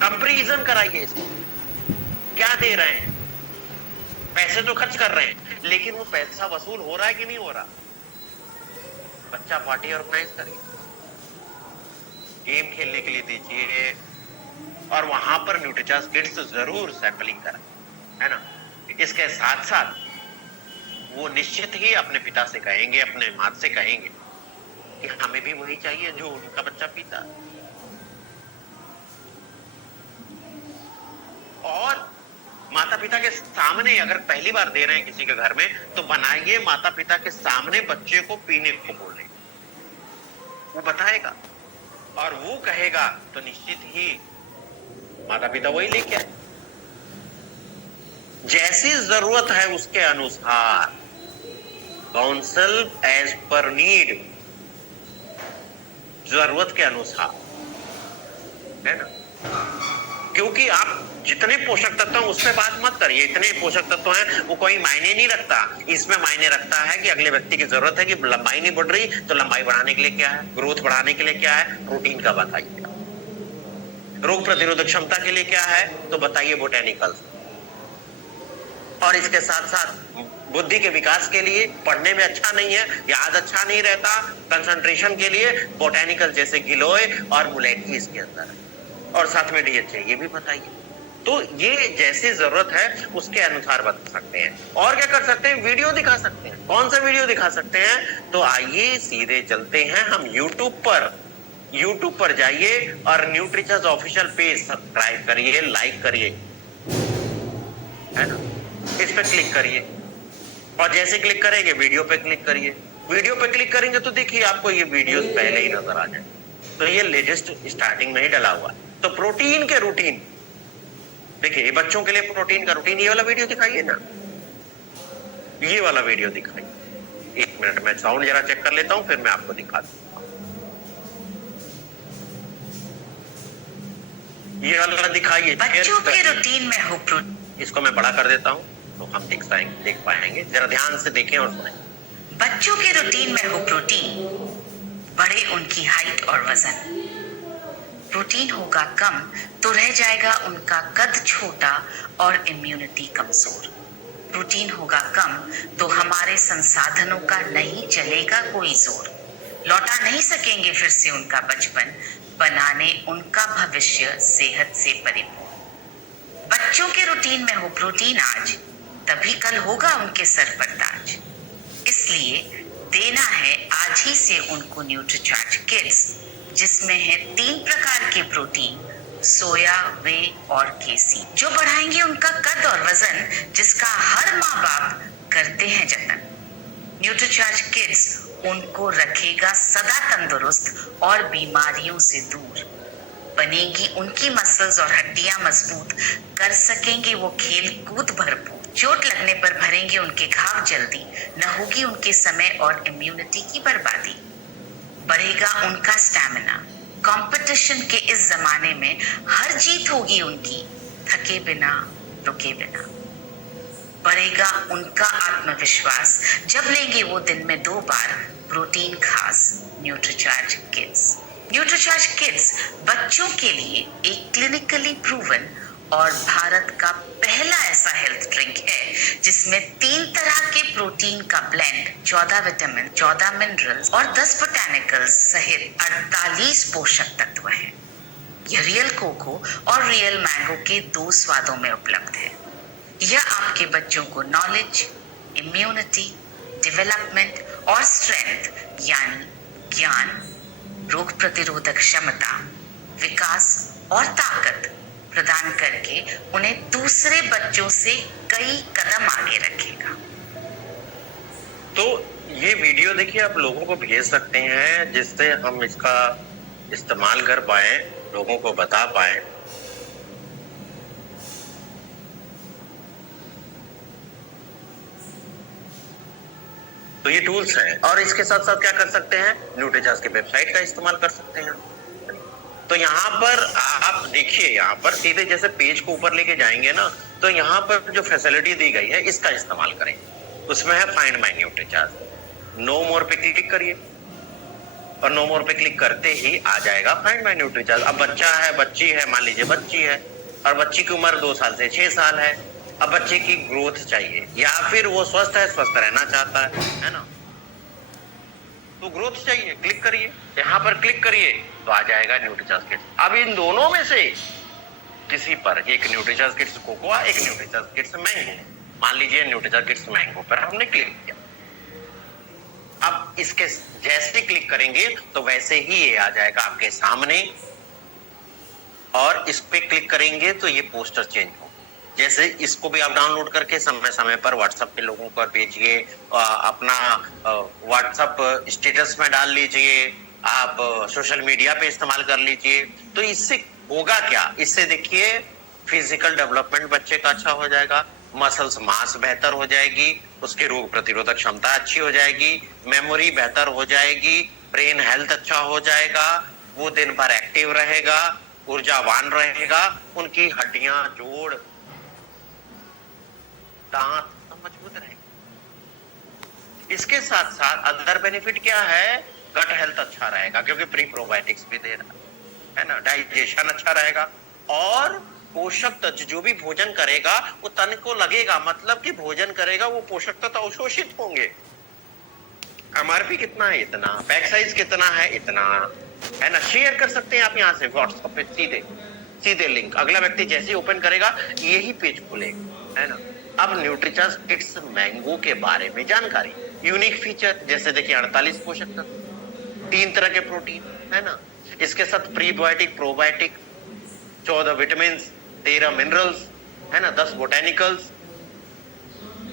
कंपैरिजन कराइए इसको, क्या दे रहे हैं। पैसे तो खर्च कर रहे हैं, लेकिन वो पैसा वसूल हो रहा है कि नहीं हो रहा। बच्चा पार्टी ऑर्गेनाइज करिए, गेम खेलने के लिए दीजिए, और वहां पर न्यूट्रीचार्ज किड्स जरूर सैंपलिंग करें, है ना। इसके साथ साथ वो निश्चित ही अपने पिता से कहेंगे, अपने माँ से कहेंगे कि हमें भी वही चाहिए जो उनका बच्चा पीता। और माता पिता के सामने अगर पहली बार दे रहे हैं किसी के घर में, तो बनाइए माता पिता के सामने बच्चे को पीने को बोले, वो बताएगा और वो कहेगा तो निश्चित ही माता पिता वही लेके आए। जैसी जरूरत है उसके अनुसार, काउंसल एज पर नीड, जरूरत के अनुसार, है ना। क्योंकि आप जितने पोषक तत्व हैं उस पे बात मत करिए, इतने पोषक तत्व हैं वो कोई मायने नहीं रखता। इसमें मायने रखता है कि अगले व्यक्ति की जरूरत है कि लंबाई नहीं बढ़ रही, तो लंबाई बढ़ाने के लिए क्या है, ग्रोथ बढ़ाने के लिए क्या है, प्रोटीन का बताइए। रोग प्रतिरोधक क्षमता के लिए क्या है, तो बताइए बोटेनिकल्स। और इसके साथ साथ बुद्धि के विकास के लिए, पढ़ने में अच्छा नहीं है, याद अच्छा नहीं रहता, कंसंट्रेशन के लिए बोटेनिकल जैसे गिलोय और मुलेटकी इसके अंदर है, और साथ में डीएचए ये भी बताइए। तो ये जैसी जरूरत है उसके अनुसार बता सकते हैं। और क्या कर सकते हैं, वीडियो दिखा सकते हैं। कौन सा वीडियो दिखा सकते हैं, तो आइए सीधे चलते हैं हम यूट्यूब पर जाइए और न्यूट्रिचर्स ऑफिशियल पेज सब्सक्राइब करिए, लाइक करिए, है ना, इस पे क्लिक करिए। और जैसे क्लिक करेंगे वीडियो पे क्लिक करिए। वीडियो पे क्लिक करेंगे तो देखिए आपको ये वीडियोस पहले ही नजर आ जाए। तो ये लेटेस्ट स्टार्टिंग में ही डला हुआ है। तो प्रोटीन के रूटीन देखिए, बच्चों के लिए प्रोटीन का रूटीन, ये वाला वीडियो दिखाइए ना, ये वाला वीडियो दिखाइए। 1 मिनट में साउंड जरा चेक कर लेता हूं, फिर मैं आपको दिखा दूंगा। ये वाला दिखाइए। बच्चों के रूटीन में हो प्रोटीन। इसको मैं बड़ा कर देता हूं तो हम देख पाएंगे। जरा ध्यान से देखें और सुनें। बच्चों के रूटीन में हो प्रोटीन, बढ़े उनकी हाइट और वजन। प्रोटीन होगा कम तो रह जाएगा उनका कद छोटा और इम्यूनिटी कमजोर। प्रोटीन होगा कम तो हमारे संसाधनों का नहीं चलेगा कोई जोर। लौटा नहीं सकेंगे फिर से उनका बचपन, बनाने उनका भविष्य सेहत से परिपूर्ण। बच्चों के रूटीन में हो प्रोटीन आज, तभी कल होगा उनके सर पर ताज। इसलिए देना है आज ही से उनको न्यूट्रीचार्ज किड्स, जिसमें है 3 प्रकार के प्रोटीन, सोया, वे और केसी, जो बढ़ाएंगे उनका कद और वजन, जिसका हर माँ बाप करते हैं जतन। न्यूट्रीचार्ज किड्स उनको रखेगा सदा तंदुरुस्त और बीमारियों से दूर। बनेगी उनकी मसल्स और हड्डियां मजबूत, कर सकेंगे वो खेल कूद भरपूर। चोट लगने पर भरेंगे उनके घाव जल्दी, न होगी उनके समय और इम्यूनिटी की बर्बादी। बढ़ेगा उनका स्टैमिना, कंपटीशन के इस जमाने में हर जीत होगी उनकी, थके बिना रुके बिना। बढ़ेगा उनका आत्मविश्वास, जब लेंगे वो दिन में 2 बार प्रोटीन खास न्यूट्रीचार्ज किड्स। न्यूट्रीचार्ज किड्स बच्चों के लिए एक क्लिनिकली प्रूवन और भारत का पहला ऐसा हेल्थ ड्रिंक है जिसमें 3 तरह के प्रोटीन का ब्लेंड, 14 विटामिन, 14 मिनरल्स और 10 बोटैनिकल्स सहित 48 पोषक तत्व हैं। यह रियल कोको और रियल मैंगो के 2 स्वादों में उपलब्ध है। यह आपके बच्चों को नॉलेज, इम्यूनिटी, डेवलपमेंट और स्ट्रेंथ यानी ज्ञान, रोग प्रतिरोधक क्षमता, विकास और ताकत प्रदान करके उन्हें दूसरे बच्चों से कई कदम आगे रखेगा। तो ये वीडियो देखिए आप लोगों को भेज सकते हैं, जिससे हम इसका इस्तेमाल कर पाए, लोगों को बता पाए। तो ये टूल्स हैं। और इसके साथ साथ क्या कर सकते हैं, न्यूट्रीचार्ज के वेबसाइट का इस्तेमाल कर सकते हैं। तो यहाँ पर आप देखिए, यहाँ पर सीधे जैसे पेज को ऊपर लेके जाएंगे ना, तो यहाँ पर जो फैसिलिटी दी गई है इसका इस्तेमाल करें। उसमें है फाइंड माय न्यूट्रीचार्ज। नो मोर पे क्लिक करिए और नो मोर पे क्लिक करते ही आ जाएगा फाइंड माय न्यूट्रीचार्ज। अब बच्चा है, बच्ची है, मान लीजिए बच्ची है और बच्ची की उम्र 2 साल से 6 साल है। अब बच्चे की ग्रोथ चाहिए या फिर वो स्वस्थ है, स्वस्थ रहना चाहता है ना, तो ग्रोथ चाहिए, क्लिक करिए, यहाँ पर क्लिक करिए तो आ जाएगा न्यूट्रीचार्ज किड्स। अब इन दोनों में से किसी पर, एक न्यूट्रीचार्ज किड्स कोकोआ, एक न्यूट्रीचार्ज किड्स मैंगो, मान लीजिए न्यूट्रीचार्ज किड्स मैंगो पर हमने क्लिक किया। अब इसके जैसे क्लिक करेंगे तो वैसे ही ये आ जाएगा आपके सामने, और इस पे क्लिक करेंगे तो ये पोस्टर चेंज हो। जैसे इसको भी आप डाउनलोड करके समय समय पर व्हाट्सएप पे लोगों को भेजिए, अपना व्हाट्सएप स्टेटस में डाल लीजिए, आप सोशल मीडिया पे इस्तेमाल कर लीजिए। तो इससे होगा क्या, इससे देखिए फिजिकल डेवलपमेंट बच्चे का अच्छा हो जाएगा, मसल्स मास बेहतर हो जाएगी, उसके रोग प्रतिरोधक क्षमता अच्छी हो जाएगी, मेमोरी बेहतर हो जाएगी, ब्रेन हेल्थ अच्छा हो जाएगा, वो दिन भर एक्टिव रहेगा, ऊर्जावान रहेगा, उनकी हड्डियां, जोड़, दांत सब मजबूत रहेंगे। इसके साथ साथ अदर बेनिफिट क्या है, गट हेल्थ अच्छा रहेगा क्योंकि प्री प्रोबायोटिक्स भी दे रहा है ना, डाइजेशन अच्छा रहेगा, और पोषक तत्व जो भी भोजन करेगा वो तन को लगेगा, मतलब कि भोजन करेगा वो पोषक तत्व अवशोषित होंगे। एमआरपी कितना है, इतना, पैक साइज कितना है, इतना, है ना। शेयर कर सकते हैं आप यहाँ से व्हाट्सएप पे सीधे सीधे लिंक, अगला व्यक्ति जैसे ही ओपन करेगा यही पेज खुलेगा, है ना। अब न्यूट्रीचॉइस किड्स मैंगो के बारे में जानकारी, यूनिक फीचर, जैसे देखिए 48 पोषक तत्व, 3 तरह के प्रोटीन, है ना। इसके साथ प्रीबायोटिक, प्रोबायोटिक, 14 विटामिन, 13 मिनरल्स, है ना, 10 botanicals,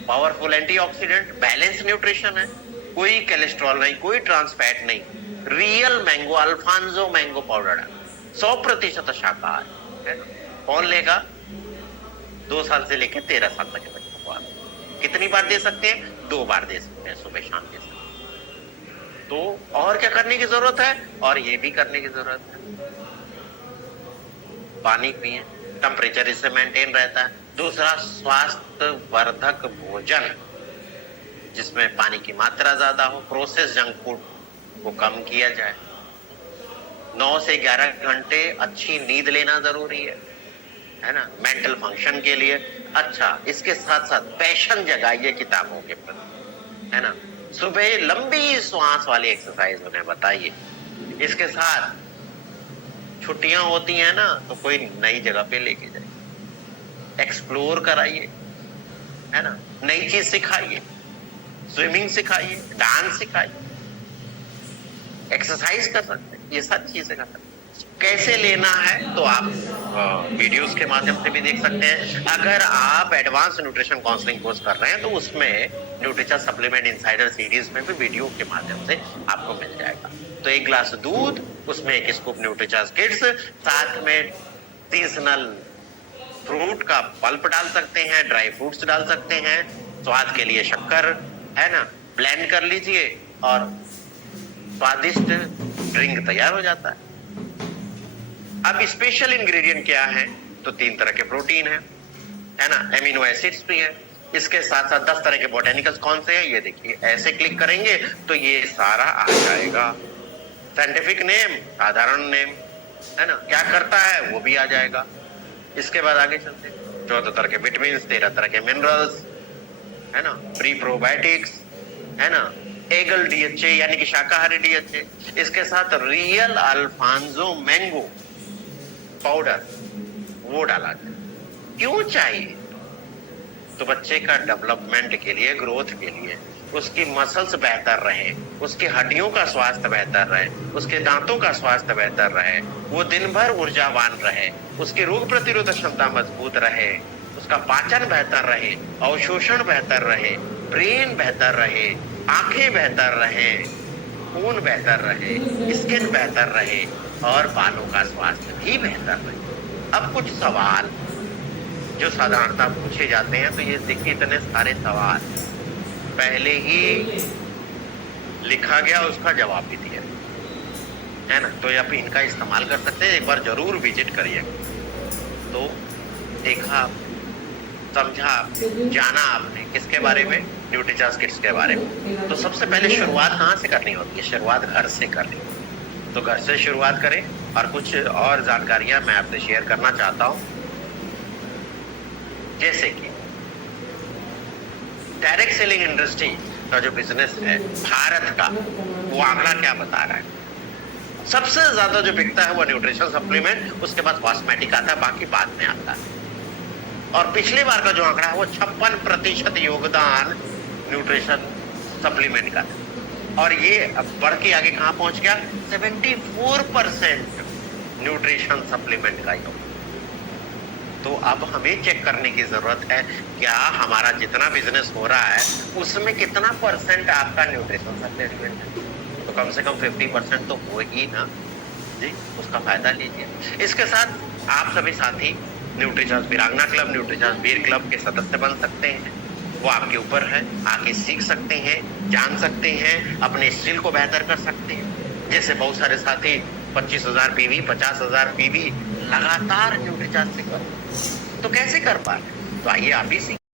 powerful antioxidant, balance nutrition है, कोई कोलेस्ट्रॉल नहीं, कोई ट्रांस फैट नहीं, real mango, Alphonso mango powder है, 100% शाकाहारी, है ना। कौन लेगा, 2 साल से लेकर 13 साल तक के बच्चों को आप कितनी बार दे सकते हैं, 2 बार दे सकते हैं, सुबह शाम दे सकते हैं। तो और क्या करने की जरूरत है, और ये भी करने की जरूरत है, पानी पिए, टेम्परेचर इससे मेंटेन रहता है। दूसरा, स्वास्थ्य वर्धक भोजन जिसमें पानी की मात्रा ज्यादा हो, प्रोसेस जंक फूड को कम किया जाए, 9 से 11 घंटे अच्छी नींद लेना जरूरी है ना, मेंटल फंक्शन के लिए अच्छा। इसके साथ साथ पैशन जगाइए किताबों के प्रति, है ना। सुबह लंबी श्वास वाली एक्सरसाइज उन्हें बताइए। इसके साथ छुट्टियां होती हैं ना, तो कोई नई जगह पे लेके जाइए, एक्सप्लोर कराइए, है ना, नई चीज सिखाइए, स्विमिंग सिखाइए, डांस सिखाइए, एक्सरसाइज कर सकते हैं, ये सब चीजें कर सकते हैं। कैसे लेना है तो आप वीडियोस के माध्यम से भी देख सकते हैं। अगर आप एडवांस न्यूट्रिशन काउंसलिंग कोर्स कर रहे हैं तो उसमें न्यूट्रिचॉइस सप्लीमेंट इनसाइडर सीरीज में भी वीडियो के माध्यम से आपको मिल जाएगा। तो 1 ग्लास दूध, उसमें 1 स्कूप न्यूट्रिचॉइस किड्स, साथ में सीजनल फ्रूट का पल्प डाल सकते हैं, ड्राई फ्रूट्स डाल सकते हैं, स्वाद के लिए शक्कर, है ना, ब्लेंड कर लीजिए और स्वादिष्ट ड्रिंक तैयार हो जाता है। अब स्पेशल इंग्रेडिएंट क्या है, तो 3 तरह के प्रोटीन है ना, एमिनो एसिड्स भी है। इसके साथ साथ 10 तरह के बोटेनिकल्स कौन से हैं, ये देखिए, ऐसे क्लिक करेंगे तो ये सारा आ जाएगा। साइंटिफिक नेम, साधारण नेम, है ना, क्या करता है वो भी आ जाएगा। इसके बाद आगे चलते हैं, 14 तरह के विटामिन, 13 तरह के मिनरल्स, है ना, प्री प्रोबायोटिक्स, है ना, एगल डीएचए यानी कि शाकाहारी डीएचए। इसके साथ रियल अल्फांसो मैंगो पाउडर वो डाला जाए। क्यों चाहिए, तो बच्चे का डेवलपमेंट के लिए, ग्रोथ के लिए, उसकी मसल्स बेहतर रहे, उसकी हड्डियों का स्वास्थ्य बेहतर रहे, उसके दांतों का स्वास्थ्य बेहतर रहे, वो दिन भर ऊर्जावान रहे, उसकी रोग प्रतिरोधक क्षमता मजबूत रहे, उसका पाचन बेहतर रहे, अवशोषण बेहतर रहे, ब्रेन बेहतर रहे, आंखें बेहतर रहे, खून बेहतर रहे, स्किन बेहतर रहे और बालों का स्वास्थ्य भी बेहतर रहे। अब कुछ सवाल जो साधारणतः पूछे जाते हैं, तो ये देखिए इतने सारे सवाल पहले ही लिखा गया, उसका जवाब भी दिया, है ना। तो आप इनका इस्तेमाल कर सकते हैं, एक बार जरूर विजिट करिए। तो देखा, समझा, जाना आपने किसके बारे में, न्यूट्रीचॉइस किड्स के बारे में। तो सबसे पहले शुरुआत कहाँ से करनी होती है, शुरुआत घर से करनी, तो घर से शुरुआत करें। और कुछ और जानकारियां मैं आपसे शेयर करना चाहता हूं, जैसे कि डायरेक्ट सेलिंग इंडस्ट्री का जो बिजनेस है भारत का, वो आंकड़ा क्या बता रहा है, सबसे ज्यादा जो बिकता है वो न्यूट्रिशन सप्लीमेंट, उसके बाद कॉस्मेटिक आता है, बाकी बाद में आता है। और पिछली बार का जो आंकड़ा है वो 56% योगदान न्यूट्रिशन सप्लीमेंट का, और ये अब बढ़ के आगे कहां पहुंच गया, 74% न्यूट्रिशन सप्लीमेंट का योगदान। तो अब हमें चेक करने की जरूरत है, क्या हमारा जितना बिजनेस हो रहा है उसमें कितना % आपका न्यूट्रिशन सप्लीमेंट है। तो कम से कम 50% तो हो ही ना जी, उसका फायदा लीजिए। इसके साथ आप सभी साथी न्यूट्रीचॉइस वीरांगना क्लब, न्यूट्रीचॉइस वीर क्लब के सदस्य बन सकते हैं, वो आपके ऊपर है, आके सीख सकते हैं, जान सकते हैं, अपने स्किल को बेहतर कर सकते हैं। जैसे बहुत सारे साथी 25,000 पीवी, 50,000 पीवी, लगातार न्यूट्रीचार्ज से करो। तो कैसे कर पा रहे हैं? तो आइए आप भी सीखिए।